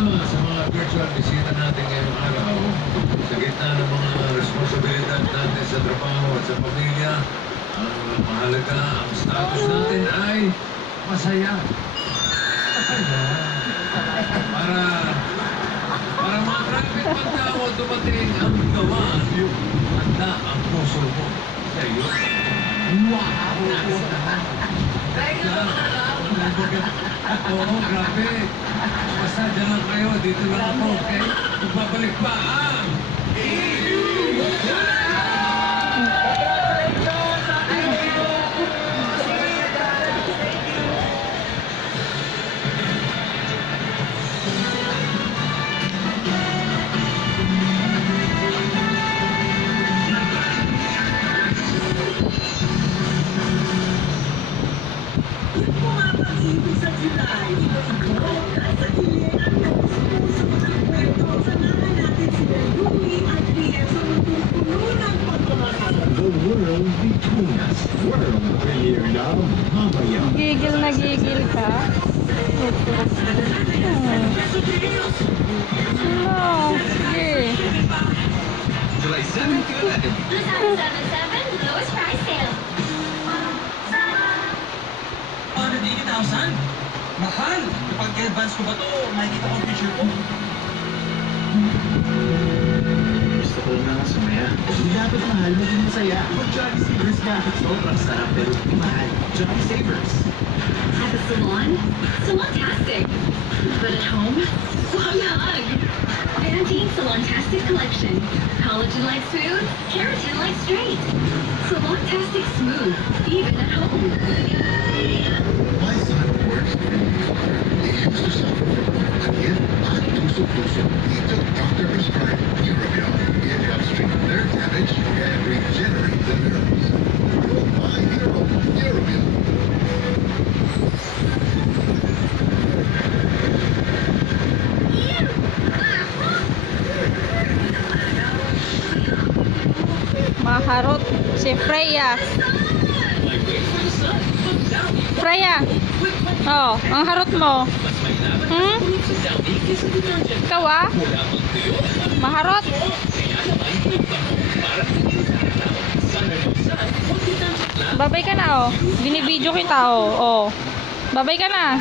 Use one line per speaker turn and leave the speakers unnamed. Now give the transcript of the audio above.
Salamat sa mga virtual bisita natin ngayong araw. Sa gitna ng mga responsibilidad natin sa trabaho at sa pamilya, ang mahalaga, ang status natin ay masaya. Masaya. Para para matraffic pagkawa dumating ang gawaan yung handa ang puso mo sa iyo. Wow! Oo, grabe. Basta dyan lang kayo. Dito lang ako, okay? Magbabalik pa ang...
Gigil na gigil ka? Hmm. No, sige.
July 7 to 11.
3,000? Mahal! Kapag advance ko ba to, makikita ko ang picture ko.
Gusto ko na kasumaya. Dapat mahal, maging masaya. Mag Johnny Savers ka. Sobrang sarap pero mahal. Johnny Savers.
At the salon? Salontastic! But at home? Long hug! Pantene Salontastic Collection. Collagen like smooth, keratin like straight. Salontastic smooth, even at home.
For He used to suffer from sakit at puso-puso. He took doctor prescribed and regenerate the nerves. Go buy Neuro, Neurobion.
Maharot si Freya. Freya. Oh, ang harot mo. Hmm? Ikaw ah? Maharot. Babay ka na oh. Binibidyo kita oh. Oh. Babay ka na.